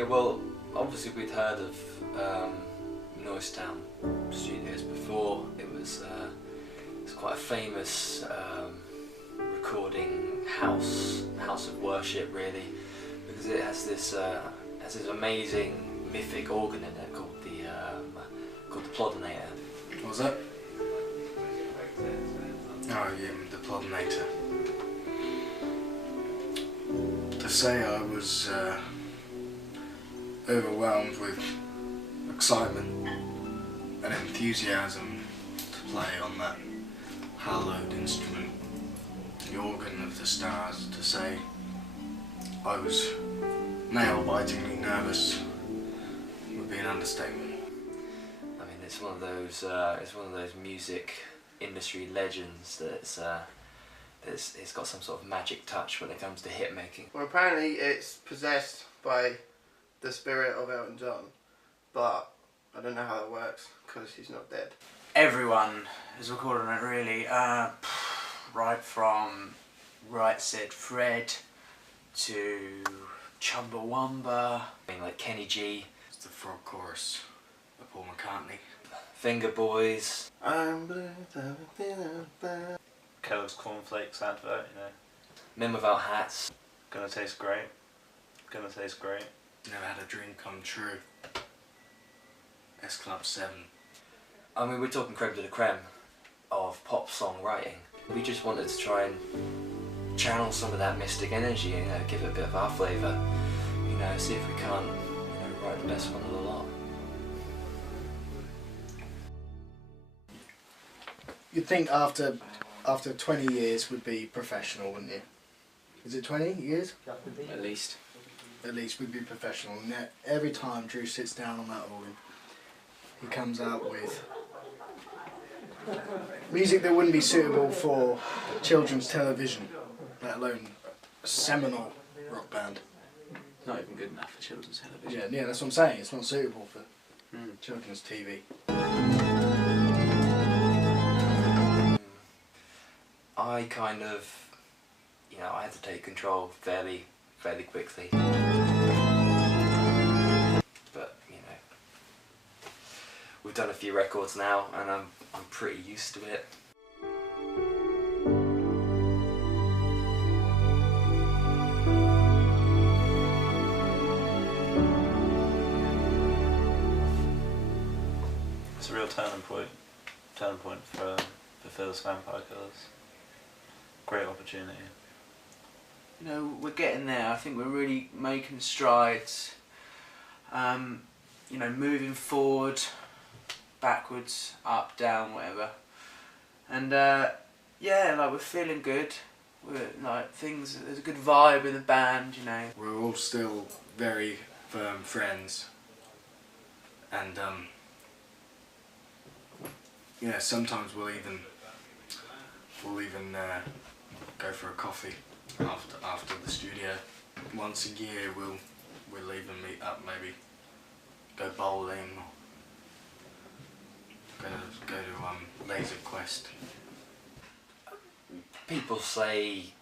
Yeah, well, obviously we'd heard of Noise Studios before. It's quite a famous recording house of worship, really, because it has this amazing mythic organ in it called the Plodinator. What was that? Oh yeah, the Plodinator. To say I was overwhelmed with excitement and enthusiasm to play on that hallowed instrument, the organ of the stars. To say I was nail-bitingly nervous would be an understatement. I mean, it's one of those music industry legends that's it's got some sort of magic touch when it comes to hit making. Well, apparently it's possessed by the spirit of Elton John, but I don't know how that works because he's not dead. Everyone is recording it, really, right from Right Said Fred to Chumbawamba. I mean, like Kenny G. It's the frog chorus of Paul McCartney. Finger Boys. Kellogg's cornflakes advert, you know. Men Without Hats. Gonna taste great. Gonna taste great. Never Had a Dream Come True. S Club 7. I mean, we're talking creme de la creme of pop songwriting. We just wanted to try and channel some of that mystic energy, you know, give it a bit of our flavour, you know, see if we can't, you know, write the best one of the lot. You'd think after 20 years would be professional, wouldn't you? Is it 20 years? At least. At least we'd be professional. And yet every time Drew sits down on that organ, he comes out with music that wouldn't be suitable for children's television, let alone a seminal rock band. Not even good enough for children's television. Yeah, that's what I'm saying. It's not suitable for children's TV. I kind of, you know, I had to take control fairly quickly. But, you know, we've done a few records now and I'm pretty used to it. It's a real turning point for Phil's Vampire Killers. Great opportunity. You know, we're getting there. I think we're really making strides. You know, moving forward, backwards, up, down, whatever. And yeah, like we're feeling good. We're like there's a good vibe in the band, you know. We're all still very firm friends, and yeah, sometimes we'll even go for a coffee after the studio. Once a year we'll even meet up, maybe go bowling or go to Laser Quest. People say,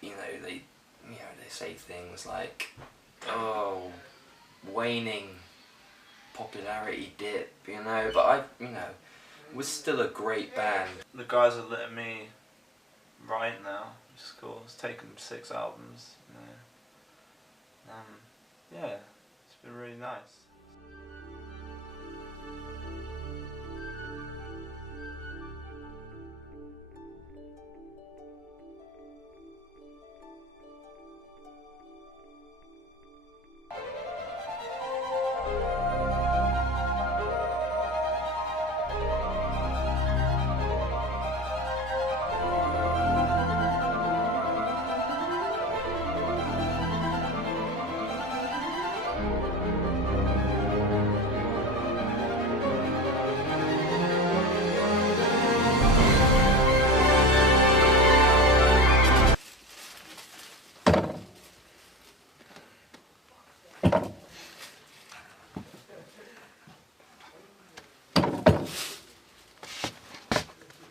you know, they say things like, oh, waning popularity dip, you know, but we're still a great band. The guys are letting me write now, which is cool. It's taken 6 albums, you know. Yeah, it's been really nice.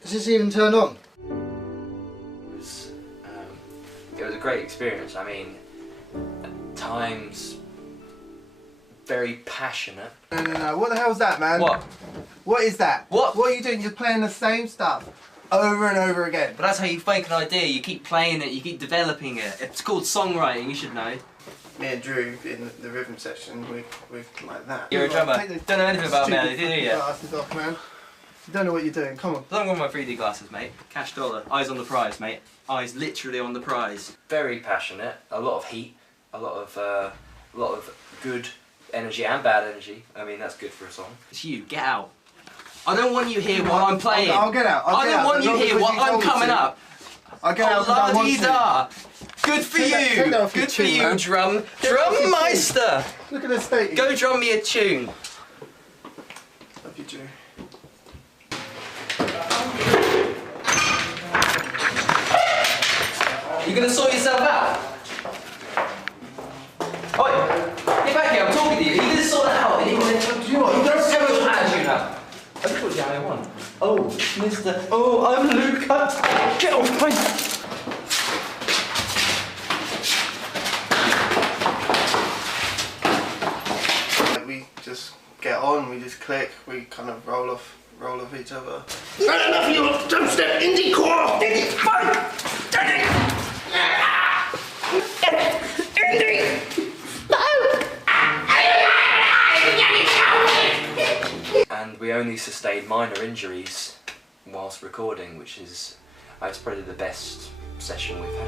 Is this even turned on? It was a great experience. I mean, at times very passionate. No. What the hell's that, man? What? What is that? What? What are you doing? You're playing the same stuff over and over again. But that's how you fake an idea. You keep playing it, you keep developing it. It's called songwriting, you should know. Me and Drew in the rhythm section, we like that. You're a drummer. Take the Don't know anything about stupid melody, do you? glasses off, man. You don't know what you're doing. Come on. I'm wearing my 3D glasses, mate. Cash dollar. Eyes on the prize, mate. Eyes literally on the prize. Very passionate. A lot of heat. A lot of good energy and bad energy. I mean, that's good for a song. It's you. Get out. I don't want you here while I'm playing. I'll get out. I don't want you here while I'm coming up. I'll get out because I want to. La-dee-da. Good for Take that you. off your Good for tune, you, man. drum Take that off your meister. Look at the state. Go drum me a tune. Love you, Drew. You gonna sort yourself out? Oi! Get back here, I'm talking to you. You gonna sort that out? And you gonna do what? You don't tell me what attitude now. I just thought you one. Oh, Mr. Oh, I'm Luca. Get off my. We just get on. We just click. We kind of roll off each other. Not enough of your dubstep indie core! Indie funk! And we only sustained minor injuries whilst recording, which is it's probably the best session we've had.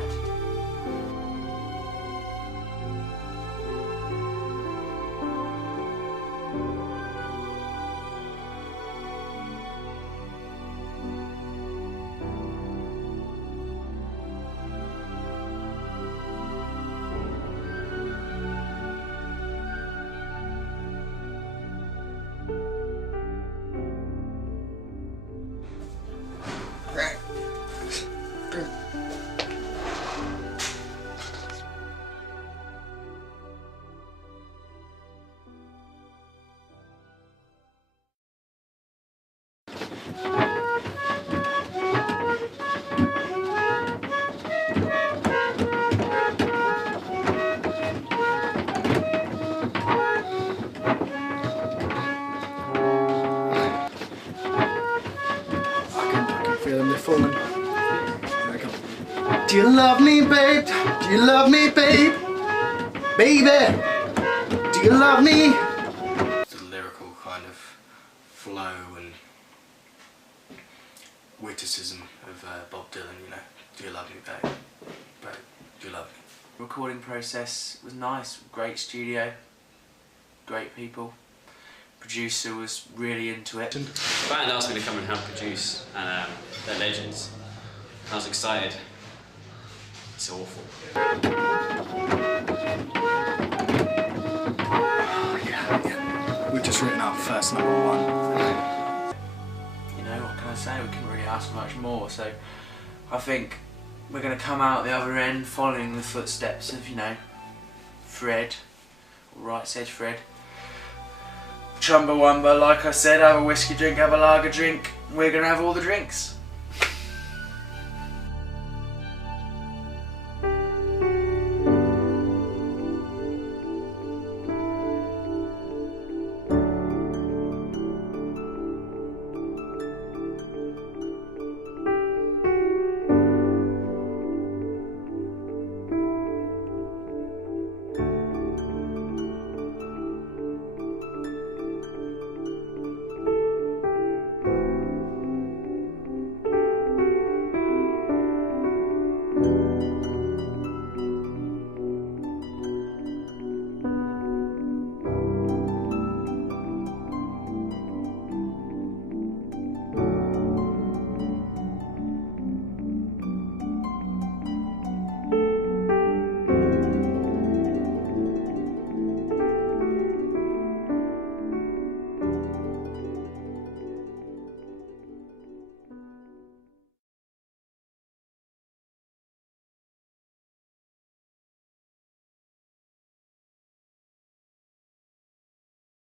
Falling. Here they come. Do you love me, babe? Do you love me, babe? Baby, do you love me? The lyrical kind of flow and witticism of Bob Dylan, you know. Do you love me, babe? Babe, do you love me? Recording process was nice, great studio, great people. Producer was really into it. The band asked me to come and help produce, and they're legends. I was excited. It's awful. Yeah. We've just written our first #1. You know, what can I say? We couldn't really ask for much more, so I think we're going to come out the other end following the footsteps of, you know, Fred, or Right Said Fred. Chumbawamba, like I said, have a whiskey drink, have a lager drink. We're going to have all the drinks.